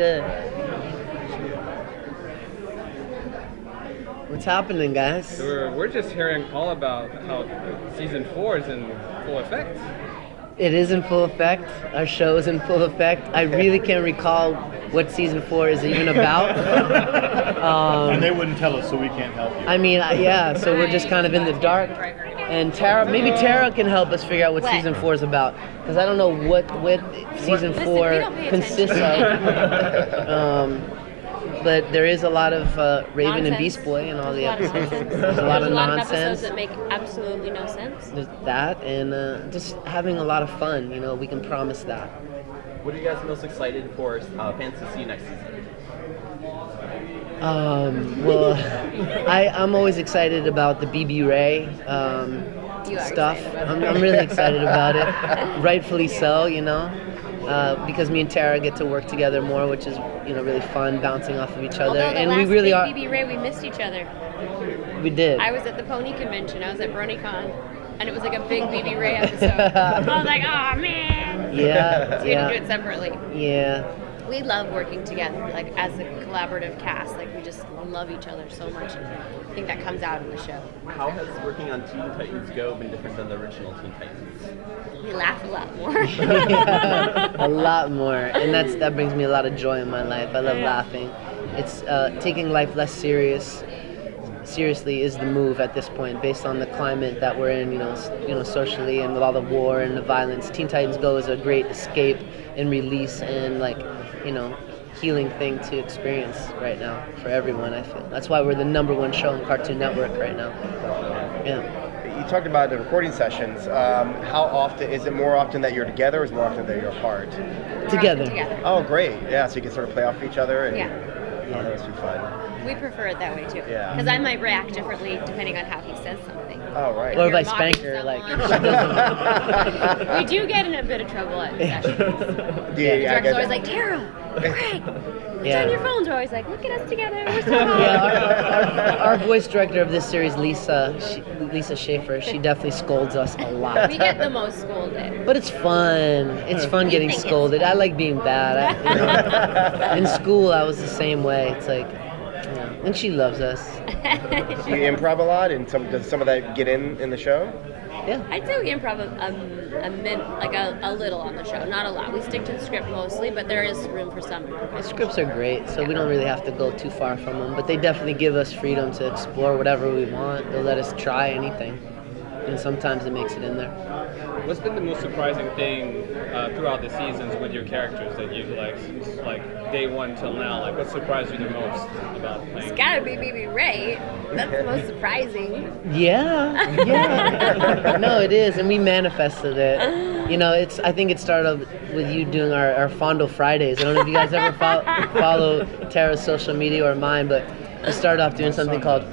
good? What's happening, guys? So we're just hearing all about how season 4 is in full effect. It is in full effect. Our show is in full effect. I really can't recall what season 4 is even about. And they wouldn't tell us, so we can't help you. I mean, yeah, so we're just kind of in the dark. And maybe Tara can help us figure out what season 4 is about. Because I don't know what season 4 consists of. But there is a lot of Raven nonsense. and Beast Boy in all the There's episodes. There's There's a lot of of nonsense. episodes that make absolutely no sense. There's that, and just having a lot of fun. You know, we can promise that. What are you guys most excited for fans to see next season? Well, I'm always excited about the BB Ray stuff. I'm really excited about it. Rightfully so, you know. Because me and Tara get to work together more, which is, you know, really fun, bouncing off of each other. And we really are. BB Ray, we missed each other. We did. I was at the Pony Convention. I was at BronyCon, and it was like a big BB Ray episode. I was like, oh man. Yeah. So we had to do it separately. Yeah. We love working together, like as a collaborative cast. Like we just love each other so much. And I think that comes out in the show. How has working on Teen Titans Go been different than the original Teen Titans? We laugh a lot more. Yeah, a lot more, and that brings me a lot of joy in my life. I love laughing. It's taking life less seriously is the move at this point, based on the climate that we're in. You know, socially, and with all the war and the violence. Teen Titans Go is a great escape and release, and healing thing to experience right now for everyone. I feel that's why we're the #1 show on Cartoon Network right now. Yeah. You talked about the recording sessions. How often is it? More often that you're together, or is it more often that you're apart? Together. Oh, great! Yeah, so you can sort of play off each other. And, Yeah. Oh, that must be fun. We prefer it that way too. Yeah. Because I might react differently depending on how he says something. Oh, right. Or if I You're spank mocking her, like. someone. We do get in a bit of trouble at sessions. The director's always like, Tara, Craig, Yeah. on your phones. We're always like, look at us together. We're so hot. Yeah, our voice director of this series, Lisa Schaefer, she definitely scolds us a lot. We get the most scolded. But it's fun. It's fun getting think it's scolded. I like being bad. In school, I was the same way. It's like, and she loves us. Do you improv a lot, and does some of that get in the show? Yeah. I'd say we improv a little on the show, not a lot. We stick to the script mostly, but there is room for some The improvisation. scripts are great, so we don't really have to go too far from them. But they definitely give us freedom to explore whatever we want. They'll let us try anything. And sometimes it makes it in there. What's been the most surprising thing throughout the seasons with your characters that you've since day one till now? Like, what surprised you the most about playing? It's gotta be BB Ray. That's the most surprising. Yeah. No, it is, and we manifested it. You know, I think it started with you doing our Fondo Fridays. I don't know if you guys ever follow Tara's social media or mine, but we started off doing something called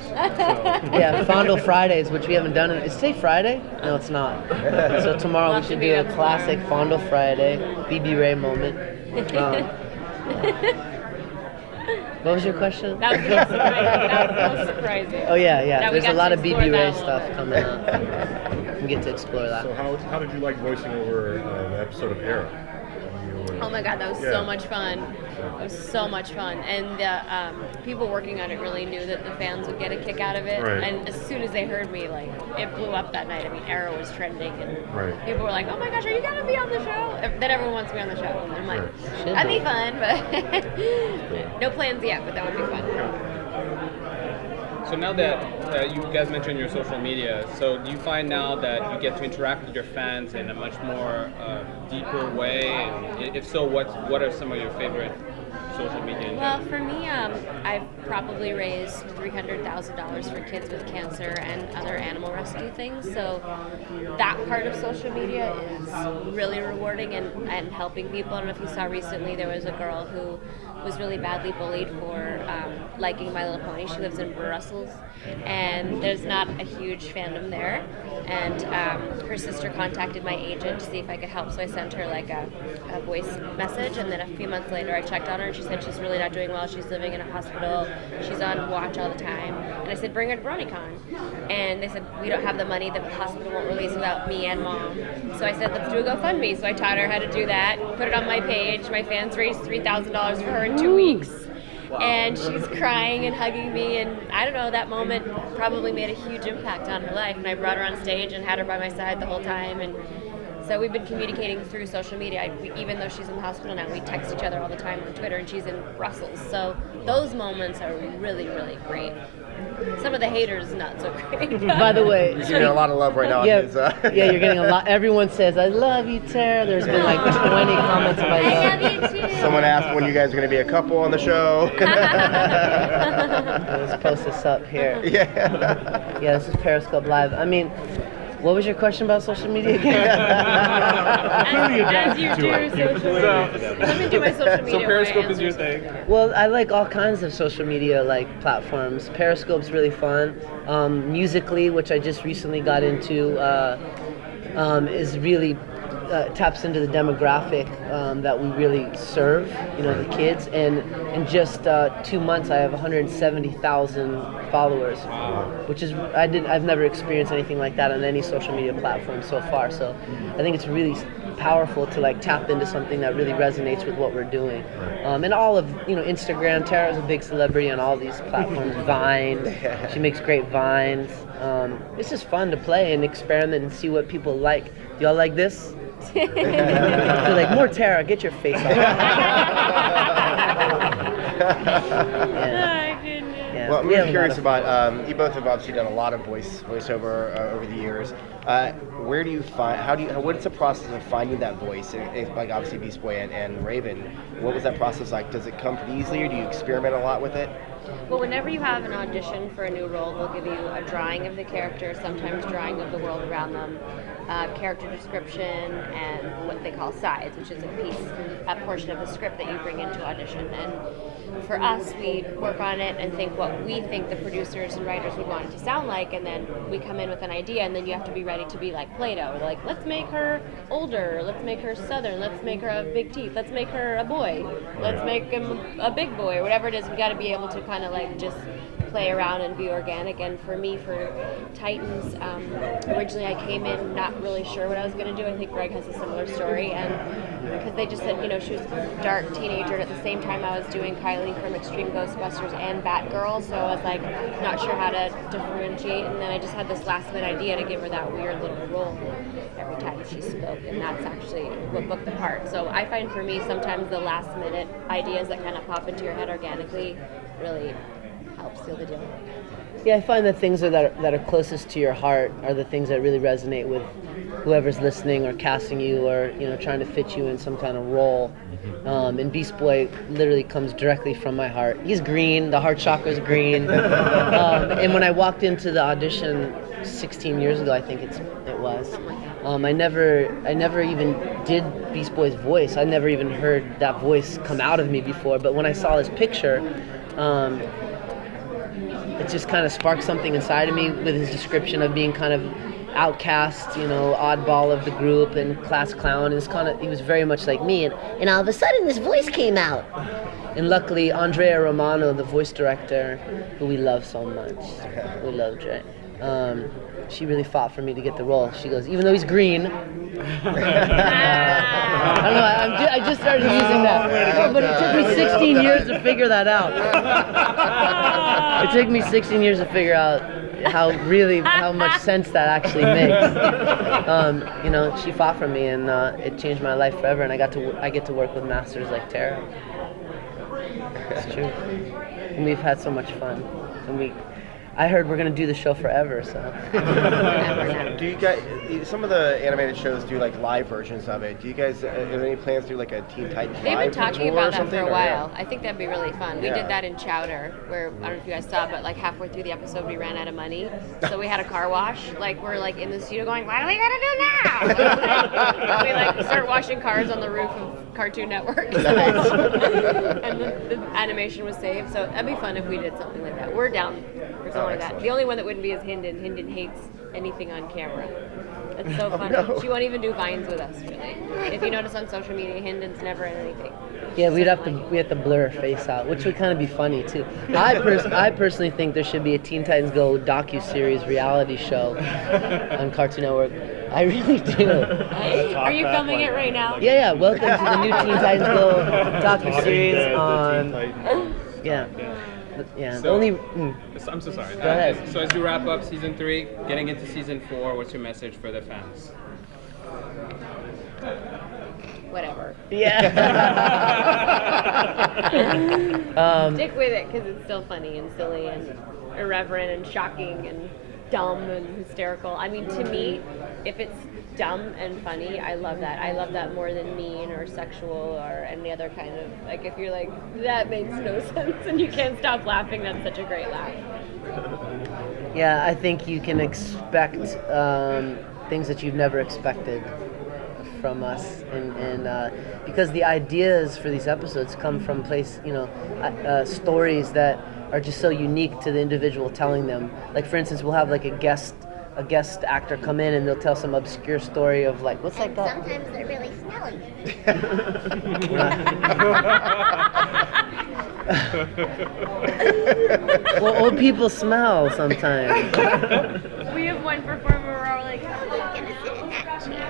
Fondo Fridays, which we haven't done. Is today Friday? No, it's not. So tomorrow we should do a classic Fondo Friday, BB Ray moment. What was your question? That was the most surprising. That was the most surprising. Oh yeah. That we There's a got lot to of explore BB Ray that a stuff little. coming up. We get to explore that. So how did you like voicing over the episode of Era? Oh my god, that was so much fun. It was so much fun. And the people working on it really knew that the fans would get a kick out of it. Right. And as soon as they heard me, it blew up that night. I mean, Arrow was trending, and Right. people were like, oh my gosh, are you going to be on the show? Then everyone wants me on the show. And I'm like, Should that'd be. be fun, but no plans yet, but that would be fun. So now that you guys mentioned your social media, so do you find now that you get to interact with your fans in a much more deeper way? And if so, what are some of your favorite social media? Well, for me, I've probably raised $300,000 for kids with cancer and other animal rescue things. So that part of social media is really rewarding and helping people. I don't know if you saw recently, there was a girl who was really badly bullied for liking My Little Pony. She lives in Brussels, and there's not a huge fandom there. And her sister contacted my agent to see if I could help, so I sent her a voice message, and then a few months later I checked on her and she said she's really not doing well. She's living in a hospital. She's on watch all the time. And I said, bring her to BronyCon. And they said, we don't have the money. The hospital won't release without me and Mom. So I said, let's do a GoFundMe. So I taught her how to do that, put it on my page. My fans raised $3,000 for her in 2 weeks. And she's crying and hugging me, and I don't know, that moment probably made a huge impact on her life. And I brought her on stage and had her by my side the whole time. And so we've been communicating through social media. Even though she's in the hospital now, we text each other all the time on Twitter, and she's in Brussels. So those moments are really, really great. Some of the haters, not so great. By the way, You're getting a lot of love right now. yeah, On his, yeah, you're getting a lot. Everyone says, "I love you, Tara." There's been like 20 comments about I love you too. Someone asked when you guys are going to be a couple on the show. Let's post this up here. Yeah. Yeah, this is Periscope Live. I mean, what was your question about social media again? As you do, social media. Let me do my social media. So Periscope where I is your answer. thing. Well, I like all kinds of social media like platforms. Periscope's really fun. Musically, which I just recently got into, is really taps into the demographic that we really serve, the kids. And in just 2 months, I have 170,000 followers, which is I've never experienced anything like that on any social media platform so far. So I think it's really powerful to like tap into something that really resonates with what we're doing. And all of Instagram. Tara's a big celebrity on all these platforms. Vine, she makes great vines. It's just fun to play and experiment and see what people like. Do y'all like this? They're like, more Tara, get your face off. Yeah. Well, I'm really curious about, you both have obviously done a lot of voiceover over the years. Where do you find, what's the process of finding that voice? Like obviously Beast Boy and Raven, what was that process like? Does it come pretty easily, or do you experiment a lot with it? Well, whenever you have an audition for a new role, they'll give you a drawing of the character, sometimes drawing of the world around them, character description, and what they call sides, which is a portion of the script that you bring into audition. And for us, we work on it and think what we think the producers and writers would want it to sound like, and then we come in with an idea, and then you have to be ready to be like Play-Doh. We're like, let's make her older, let's make her southern, let's make her have big teeth, let's make her a boy, let's make him a big boy, or whatever it is. We got to be able to kind of like just play around and be organic. And for me, for Titans, originally I came in not really sure what I was going to do. I think Greg has a similar story, and because they just said, she was a dark teenager, and at the same time I was doing Kylie from Extreme Ghostbusters and Batgirl, so I was like not sure how to differentiate, and then I just had this last minute idea to give her that weird little role every time she spoke, and that's actually what booked the part. So I find for me sometimes the last minute ideas that kind of pop into your head organically really helps seal the deal. Yeah, I find the things that are closest to your heart are the things that really resonate with whoever's listening or casting you, or trying to fit you in some kind of role. And Beast Boy literally comes directly from my heart. He's green, the heart chakra's green. And when I walked into the audition 16 years ago, I think it was, I never even did Beast Boy's voice. I never even heard that voice come out of me before. But when I saw his picture, it just kind of sparked something inside of me with his description of being kind of outcast, oddball of the group and class clown. He was very much like me, and all of a sudden this voice came out. And luckily, Andrea Romano, the voice director, who we love so much, we love Dre, she really fought for me to get the role. She goes, even though he's green, I don't know, I just started using that, but it took me 16 years to figure that out. It took me 16 years to figure out how much sense that actually makes. She fought for me, and it changed my life forever, and I get to work with masters like Tara. It's true. And we've had so much fun. And I heard we're going to do the show forever, so. Do you guys, some of the animated shows do like live versions of it. Do you guys, are there any plans to do like a Teen Titans They've been live talking tour or about that something, for a or, while. yeah? I think that'd be really fun. We Yeah. did that in Chowder, where, I don't know if you guys saw, but like halfway through the episode we ran out of money. So we had a car wash. Like we're like in the studio going, what are we gonna do now? We like start washing cars on the roof of Cartoon Network. And the animation was saved. So that'd be fun if we did something like that. We're down for something like that. The only one that wouldn't be is Hinden. Hinden hates anything on camera. It's so funny. no. She won't even do vines with us, really. If you notice on social media, Hinden's never in anything. Yeah, we have to blur her face out, which would kind of be funny too. I personally think there should be a Teen Titans Go docu-series reality show on Cartoon Network I really do. Are you filming it right now? Yeah. Welcome to the new Teen Titans Go docu-series on... Yeah. Yeah. So- Only... I'm so sorry. Go ahead. So as you wrap up season 3, getting into season 4, what's your message for the fans? Whatever. Yeah. Stick with it because it's still funny and silly and irreverent and shocking and dumb and hysterical. I mean, to me, if it's dumb and funny, I love that. I love that more than mean or sexual or any other kind of, like, if you're like, that makes no sense and you can't stop laughing, that's such a great laugh. Yeah, I think you can expect things that you've never expected from us, and because the ideas for these episodes come from stories that are just so unique to the individual telling them. Like, for instance, we'll have like a guest actor come in and they'll tell some obscure story of like, what's like that? Sometimes they're really smelly. Well, old people smell sometimes. We have one performer where we're all like, Who's gonna sit in that chair?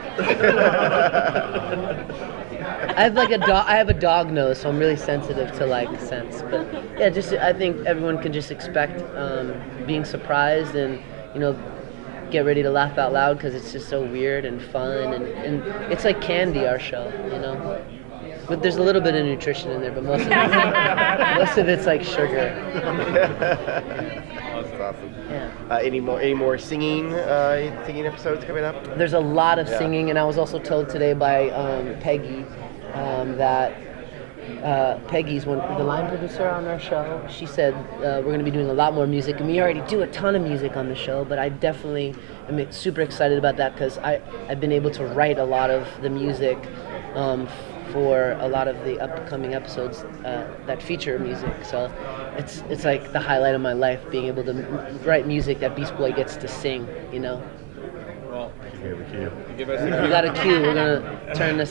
I have a dog nose, so I'm really sensitive to like scents. But yeah, I think everyone can just expect being surprised and get ready to laugh out loud because it's just so weird and fun and it's like candy, our show, But there's a little bit of nutrition in there, but most of it's like sugar. That's awesome. Yeah. Any more singing episodes coming up? There's a lot of singing, and I was also told today by Peggy that Peggy's the line producer on our show. She said we're going to be doing a lot more music, and we already do a ton of music on the show, but I definitely am super excited about that because I've been able to write a lot of the music for a lot of the upcoming episodes that feature music. So it's like the highlight of my life, being able to write music that Beast Boy gets to sing, Well, Give give us We got a cue. We're going to turn this